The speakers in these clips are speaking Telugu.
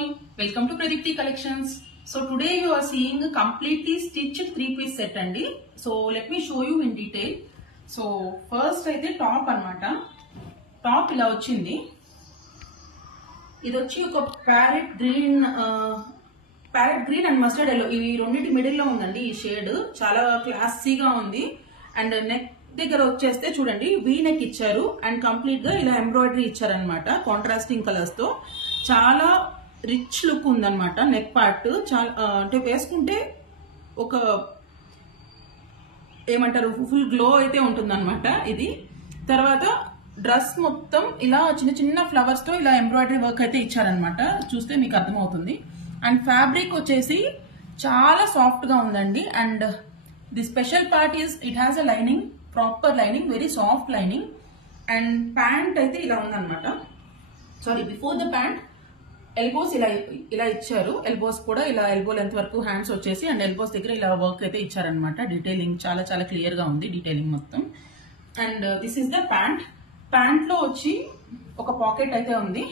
all, welcome to Pradipti Collections. So today you are seeing a completely stitched 3-piece set andi. So let me show you in detail. So first aithe top anamata. Top ila vachindi. Idi vachi oka parrot green and mustard yellow. Ee రెండిటి మిడిల్ లో ఉందండి ఈ షేడ్. చాలా క్లాసీగా ఉంది. అండ్ నెక్ దగ్గర వచ్చేస్తే చూడండి వీ నెక్ ఇచ్చారు అండ్ కంప్లీట్ గా ఇలా ఎంబ్రాయిడరీ ఇచ్చారనమాట కాంట్రాస్టింగ్ కలర్స్ తో. చాలా రిచ్ లుక్ ఉందన్నమాట నెక్ పార్ట్. చాలా అంటే వేసుకుంటే ఒక ఏమంటారు ఫుల్ గ్లో అయితే ఉంటుందన్నమాట ఇది. తర్వాత డ్రెస్ మొత్తం ఇలా చిన్న చిన్న ఫ్లవర్స్ తో ఇలా ఎంబ్రాయిడరీ వర్క్ అయితే ఇచ్చారనమాట. చూస్తే మీకు అర్థమవుతుంది. అండ్ ఫ్యాబ్రిక్ వచ్చేసి చాలా సాఫ్ట్ గా ఉందండి. And the special part is it has a lining, proper lining, very soft lining. And pant అయితే ఇలా ఉందన్నమాట. Sorry, before the pant elbows ఇలా ఇచ్చారు. ఎల్బోస్ కూడా ఇలా ఎల్బో లెంత్ వరకు హ్యాండ్స్ వచ్చేసి అండ్ ఎల్బోస్ దగ్గర ఇలా వర్క్ అయితే ఇచ్చారనమాట. డీటెయిలింగ్ చాలా చాలా క్లియర్ గా ఉంది, డీటెయిలింగ్ మొత్తం. And this is the pant. Pant లో వచ్చి ఒక పాకెట్ అయితే ఉంది.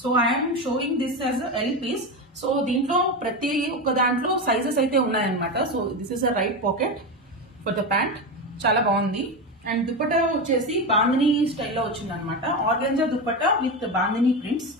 So I'm showing this as L piece. So దీంట్లో ప్రతి ఒక్క దాంట్లో సైజెస్ అయితే ఉన్నాయన్నమాట. So this is a right pocket for the pant. చాలా బాగుంది. అండ్ దుపట్టా వచ్చేసి బాందినీ స్టైల్లో వచ్చింది అనమాట. Organza dupatta with bandhani prints.